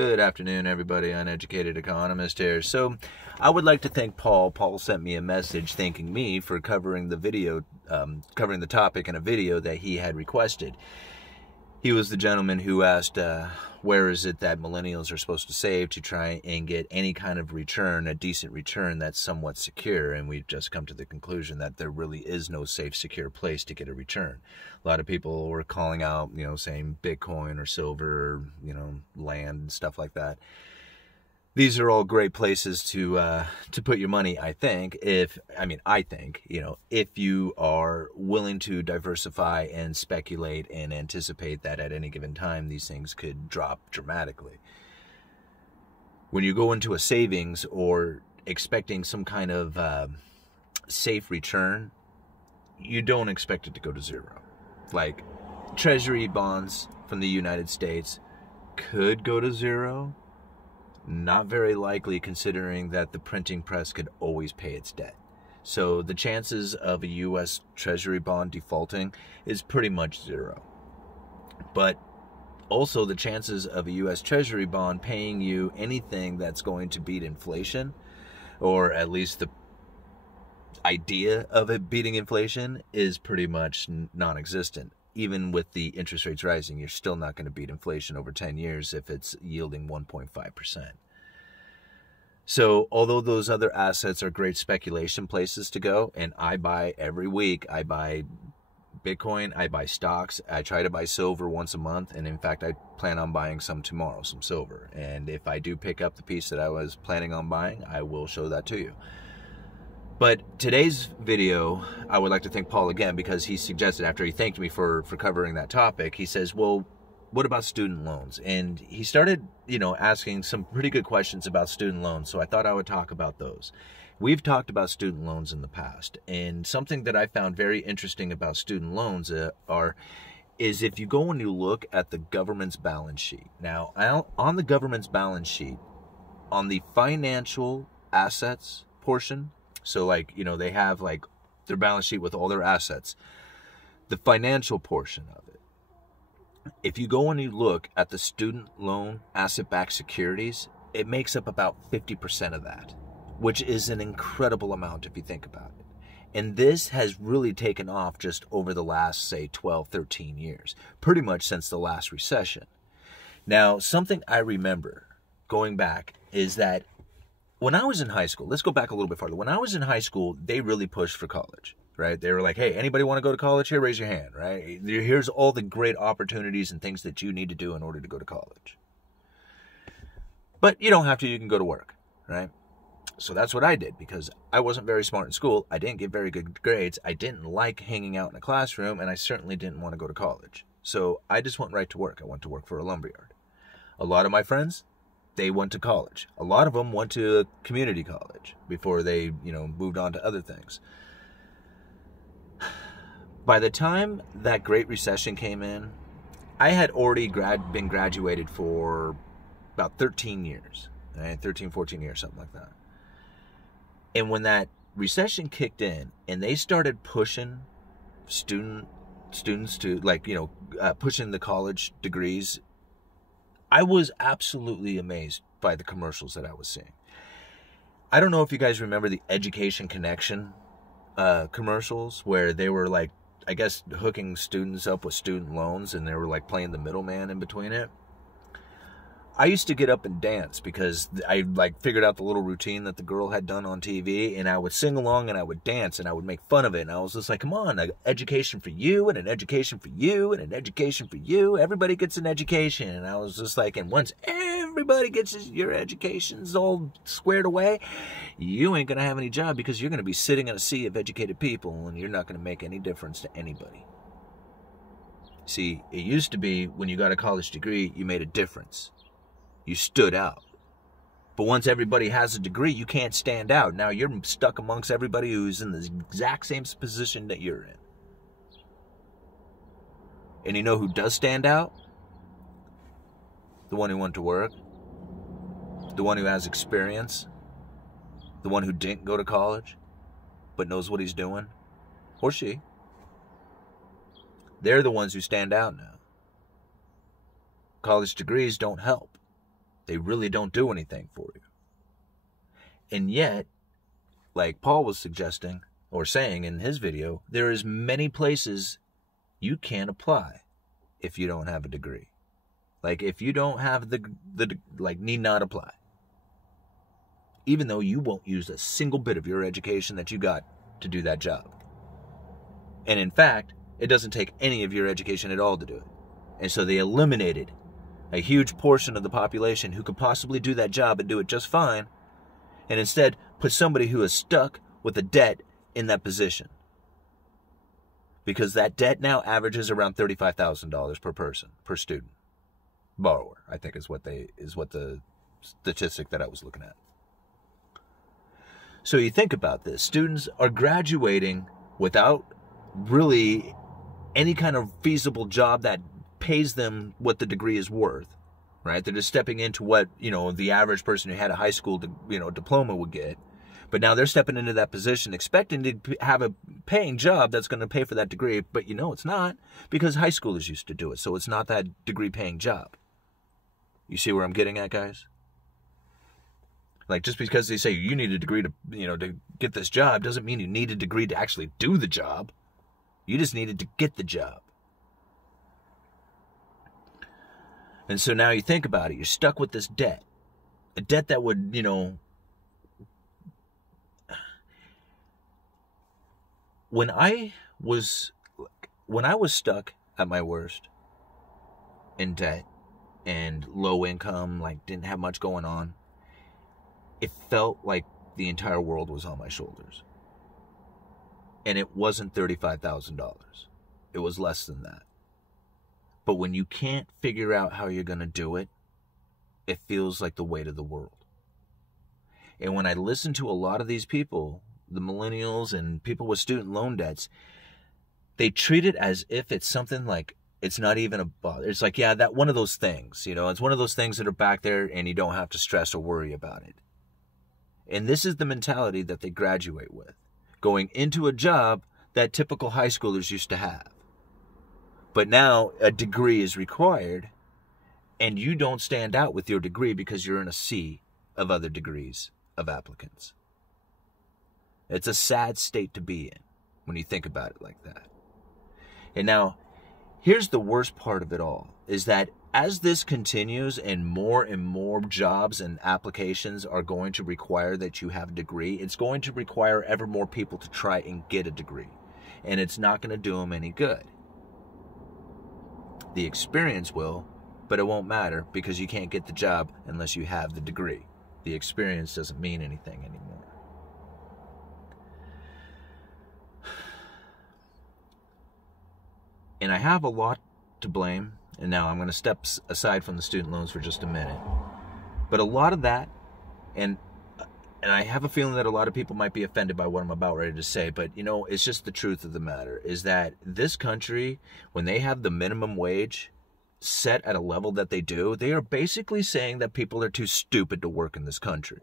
Good afternoon, everybody. Uneducated Economist here. So, I would like to thank Paul. Paul sent me a message thanking me for covering the video, covering the topic in a video that he had requested. He was the gentleman who asked, where is it that millennials are supposed to save to try and get any kind of return, a decent return that's somewhat secure? And we've just come to the conclusion that there really is no safe, secure place to get a return. A lot of people were calling out, saying Bitcoin or silver, or, land and stuff like that. These are all great places to put your money, I think, if you are willing to diversify and speculate and anticipate that at any given time, these things could drop dramatically. When you go into a savings or expecting some kind of safe return, you don't expect it to go to zero. Like, treasury bonds from the United States could go to zero. Not very likely, considering that the printing press could always pay its debt. So the chances of a U.S. Treasury bond defaulting is pretty much zero. But also the chances of a U.S. Treasury bond paying you anything that's going to beat inflation, or at least the idea of it beating inflation, is pretty much non-existent. Even with the interest rates rising, you're still not going to beat inflation over 10 years if it's yielding 1.5%. So although those other assets are great speculation places to go, and I buy every week, I buy Bitcoin, I buy stocks, I try to buy silver once a month, and in fact, I plan on buying some tomorrow, some silver. And if I do pick up the piece that I was planning on buying, I will show that to you. But today's video, I would like to thank Paul again, because he suggested, after he thanked me for covering that topic, he says, well, what about student loans? And he started, asking some pretty good questions about student loans, so I thought I would talk about those. We've talked about student loans in the past, and something that I found very interesting about student loans is if you go and you look at the government's balance sheet. Now, on the government's balance sheet, on the financial assets portion, so they have their balance sheet with all their assets. The financial portion of it, if you go and you look at the student loan asset-backed securities, it makes up about 50% of that, which is an incredible amount if you think about it. And this has really taken off just over the last, say, 12, 13 years, pretty much since the last recession. Now, something I remember going back is that when I was in high school, let's go back a little bit farther. When I was in high school, they really pushed for college, right? They were like, hey, anybody want to go to college here? Raise your hand, right? Here's all the great opportunities and things that you need to do in order to go to college. But you don't have to. You can go to work, right? So that's what I did, because I wasn't very smart in school. I didn't get very good grades. I didn't like hanging out in a classroom, and I certainly didn't want to go to college. So I just went right to work. I went to work for a lumberyard. A lot of my friends, they went to college. A lot of them went to a community college before they, moved on to other things. By the time that Great Recession came in, I had already been graduated for about 13 years, right? 13, 14 years, something like that. And when that recession kicked in and they started pushing students to pushing the college degrees, I was absolutely amazed by the commercials that I was seeing. I don't know if you guys remember the Education Connection commercials, where they were hooking students up with student loans, and they were playing the middleman in between it. I used to get up and dance because I figured out the little routine that the girl had done on TV, and I would sing along and I would dance and I would make fun of it. And I was just like, come on, an education for you and an education for you and an education for you. Everybody gets an education. And I was just like, and once everybody gets your educations all squared away, you ain't going to have any job, because you're going to be sitting in a sea of educated people and you're not going to make any difference to anybody. See, it used to be when you got a college degree, you made a difference. You stood out. But once everybody has a degree, you can't stand out. Now you're stuck amongst everybody who's in the exact same position that you're in. And you know who does stand out? The one who went to work. The one who has experience. The one who didn't go to college, but knows what he's doing. Or she. They're the ones who stand out now. College degrees don't help. They really don't do anything for you. And yet, like Paul was suggesting or saying in his video, there is many places you can't apply if you don't have a degree. Like if you don't have the need not apply. Even though you won't use a single bit of your education that you got to do that job. And in fact, it doesn't take any of your education at all to do it. And so they eliminated a huge portion of the population who could possibly do that job and do it just fine, and instead put somebody who is stuck with a debt in that position. Because that debt now averages around $35,000 per person, per student. Borrower, I think is what the statistic that I was looking at. So you think about this. Students are graduating without really any kind of feasible job that pays them what the degree is worth, right? They're just stepping into what, the average person who had a high school, diploma would get. But now they're stepping into that position expecting to have a paying job that's going to pay for that degree. But it's not, because high schoolers used to do it. So it's not that degree paying job. You see where I'm getting at, guys? Like, just because they say you need a degree to get this job doesn't mean you need a degree to actually do the job. You just needed to get the job. And so now you think about it. You're stuck with this debt. A debt that would, when I was stuck at my worst in debt and low income, didn't have much going on, it felt like the entire world was on my shoulders. And it wasn't $35,000. It was less than that. But when you can't figure out how you're going to do it, it feels like the weight of the world. And when I listen to a lot of these people, the millennials and people with student loan debts, they treat it as if it's something like it's not even a bother. It's like, yeah, that one of those things, it's one of those things that are back there and you don't have to stress or worry about it. And this is the mentality that they graduate with, going into a job that typical high schoolers used to have. But now a degree is required, and you don't stand out with your degree because you're in a sea of other degrees of applicants. It's a sad state to be in when you think about it like that. And now, here's the worst part of it all, is that as this continues and more jobs and applications are going to require that you have a degree, it's going to require ever more people to try and get a degree. And it's not going to do them any good. The experience will, but it won't matter because you can't get the job unless you have the degree. The experience doesn't mean anything anymore. And I have a lot to blame. And now I'm going to step aside from the student loans for just a minute. But a lot of that, and I have a feeling that a lot of people might be offended by what I'm about ready to say, but it's just the truth of the matter, is that this country, when they have the minimum wage set at a level that they do, they are basically saying that people are too stupid to work in this country.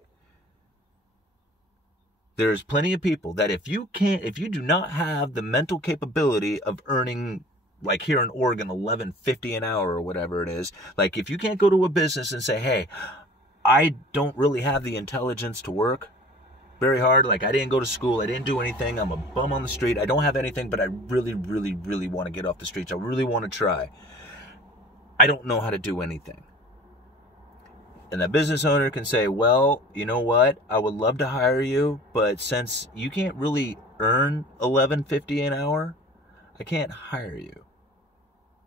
There's plenty of people that if you do not have the mental capability of earning, like here in Oregon, $11.50 an hour or whatever it is, like if you can't go to a business and say, hey, I don't really have the intelligence to work very hard. Like I didn't go to school. I didn't do anything. I'm a bum on the street. I don't have anything, but I really, really, really want to get off the streets. I really want to try. I don't know how to do anything. And that business owner can say, well, you know what? I would love to hire you, but since you can't really earn $11.50 an hour, I can't hire you.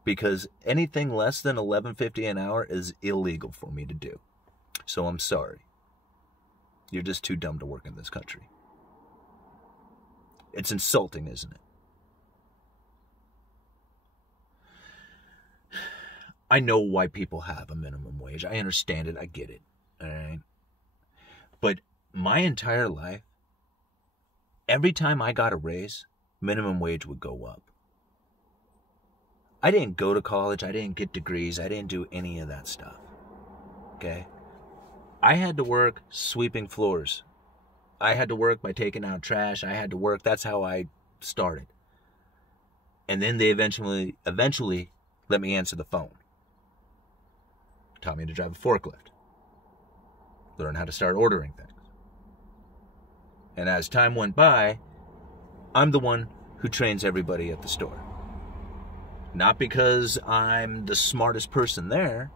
Because anything less than $11.50 an hour is illegal for me to do. So I'm sorry. You're just too dumb to work in this country. It's insulting, isn't it? I know why people have a minimum wage. I understand it. I get it. All right. But my entire life, every time I got a raise, minimum wage would go up. I didn't go to college. I didn't get degrees. I didn't do any of that stuff. Okay? I had to work sweeping floors. I had to work by taking out trash. I had to work. That's how I started. And then they eventually let me answer the phone. Taught me to drive a forklift. learn how to start ordering things. And as time went by, I'm the one who trains everybody at the store. Not because I'm the smartest person there,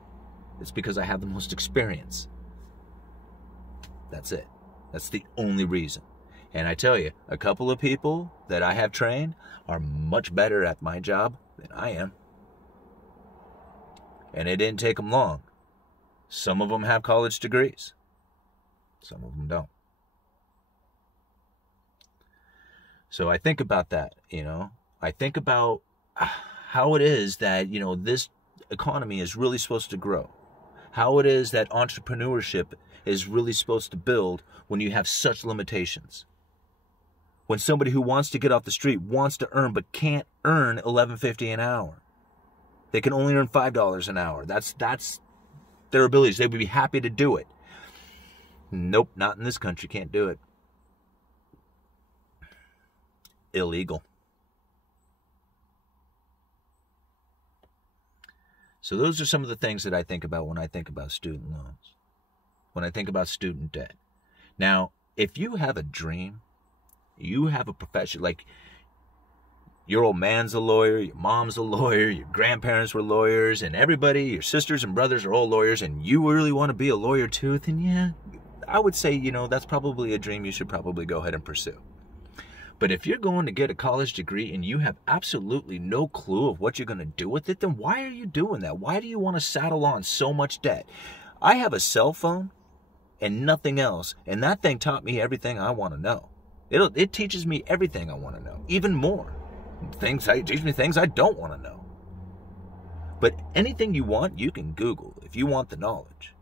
it's because I have the most experience. That's it. That's the only reason. And I tell you, a couple of people that I have trained are much better at my job than I am. And it didn't take them long. Some of them have college degrees. Some of them don't. So I think about that, I think about how it is that, this economy is really supposed to grow. How it is that entrepreneurship is really supposed to build when you have such limitations. When somebody who wants to get off the street wants to earn but can't earn $11.50 an hour. They can only earn $5 an hour. That's their abilities. They would be happy to do it. Nope, not in this country. Can't do it. Illegal. So those are some of the things that I think about when I think about student loans. When I think about student debt. Now, if you have a dream, you have a profession, like your old man's a lawyer, your mom's a lawyer, your grandparents were lawyers, and everybody, your sisters and brothers are all lawyers, and you really want to be a lawyer too, then yeah, I would say, that's probably a dream you should probably go ahead and pursue. But if you're going to get a college degree and you have absolutely no clue of what you're going to do with it, then why are you doing that? Why do you want to saddle on so much debt? I have a cell phone and nothing else, and that thing taught me everything I want to know. It teaches me everything I want to know, even more. It teaches me things I don't want to know. But anything you want, you can Google if you want the knowledge.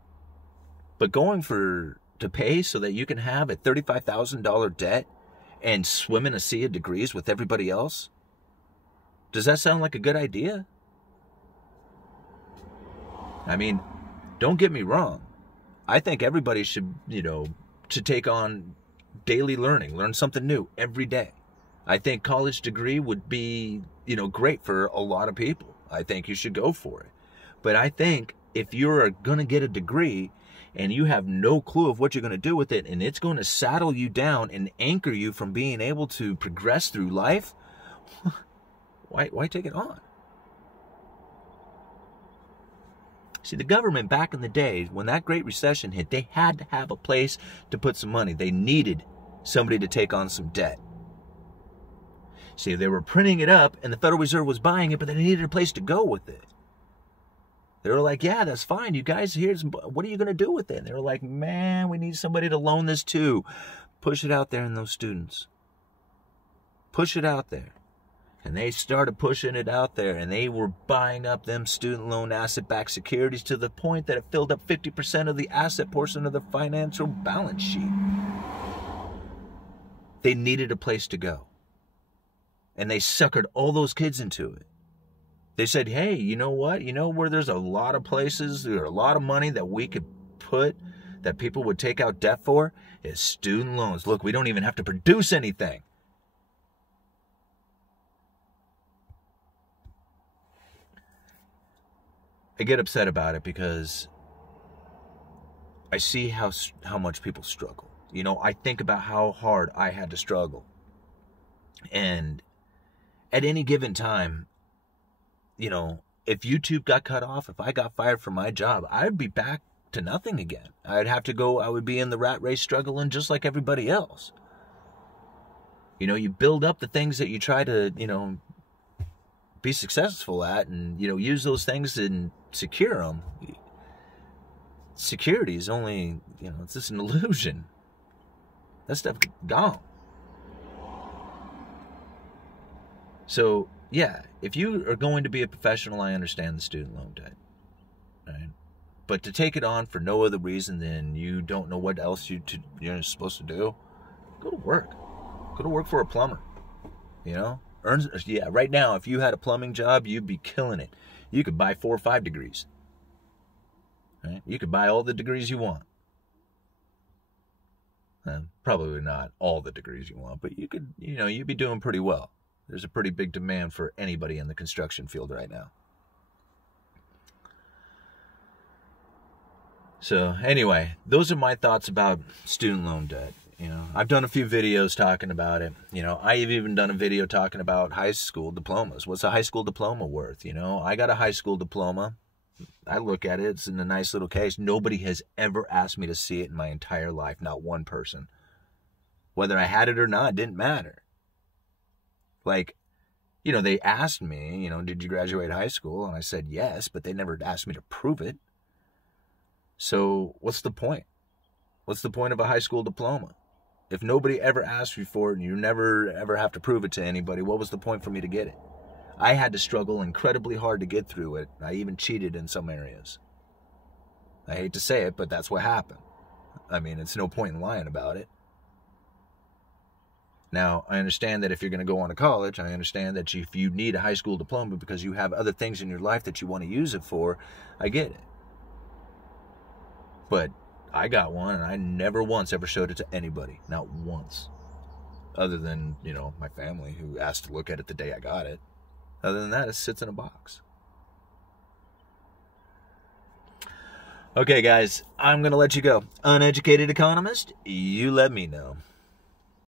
But going to pay so that you can have a $35,000 debt and swim in a sea of degrees with everybody else? Does that sound like a good idea? I mean, don't get me wrong. I think everybody should, to take on daily learning, learn something new every day. I think college degree would be, great for a lot of people. I think you should go for it. But I think if you're going to get a degree and you have no clue of what you're going to do with it, and it's going to saddle you down and anchor you from being able to progress through life, why take it on? See, the government back in the day, when that Great Recession hit, they had to have a place to put some money. They needed somebody to take on some debt. See, they were printing it up, and the Federal Reserve was buying it, but they needed a place to go with it. They were like, yeah, that's fine. You guys, what are you going to do with it? And they were like, man, we need somebody to loan this to. Push it out there in those students. Push it out there. And they started pushing it out there, and they were buying up them student loan asset-backed securities to the point that it filled up 50% of the asset portion of the financial balance sheet. They needed a place to go. And they suckered all those kids into it. They said, hey, you know what? You know where there's a lot of places, there are a lot of money that we could put, that people would take out debt for, is student loans. Look, we don't even have to produce anything. I get upset about it because I see how much people struggle. I think about how hard I had to struggle. And at any given time, if YouTube got cut off, if I got fired from my job, I'd be back to nothing again. I would be in the rat race struggling just like everybody else. You build up the things that you try to, be successful at, and, use those things and secure them. Security is only, it's just an illusion. That stuff gone. So, yeah, if you are going to be a professional, I understand the student loan debt, right? But to take it on for no other reason than you don't know what else you're supposed to do, go to work. Go to work for a plumber, right now, if you had a plumbing job, you'd be killing it. You could buy 4 or 5 degrees, right? You could buy all the degrees you want. Probably not all the degrees you want, but you could, you'd be doing pretty well. There's a pretty big demand for anybody in the construction field right now. So anyway, those are my thoughts about student loan debt. You know, I've done a few videos talking about it. You know, I've even done a video talking about high school diplomas. What's a high school diploma worth? You know, I got a high school diploma. I look at it, it's in a nice little case. Nobody has ever asked me to see it in my entire life. Not one person. Whether I had it or not, didn't matter. Like, you know, they asked me, you know, did you graduate high school? And I said yes, but they never asked me to prove it. So what's the point? What's the point of a high school diploma? If nobody ever asked you for it and you never ever have to prove it to anybody, what was the point for me to get it? I had to struggle incredibly hard to get through it. I even cheated in some areas. I hate to say it, but that's what happened. I mean, it's no point in lying about it. Now, I understand that if you're going to go on to college, I understand that if you need a high school diploma because you have other things in your life that you want to use it for, I get it. But I got one, and I never once ever showed it to anybody. Not once. Other than, you know, my family who asked to look at it the day I got it. Other than that, it sits in a box. Okay, guys, I'm going to let you go. Uneducated economist, you let me know.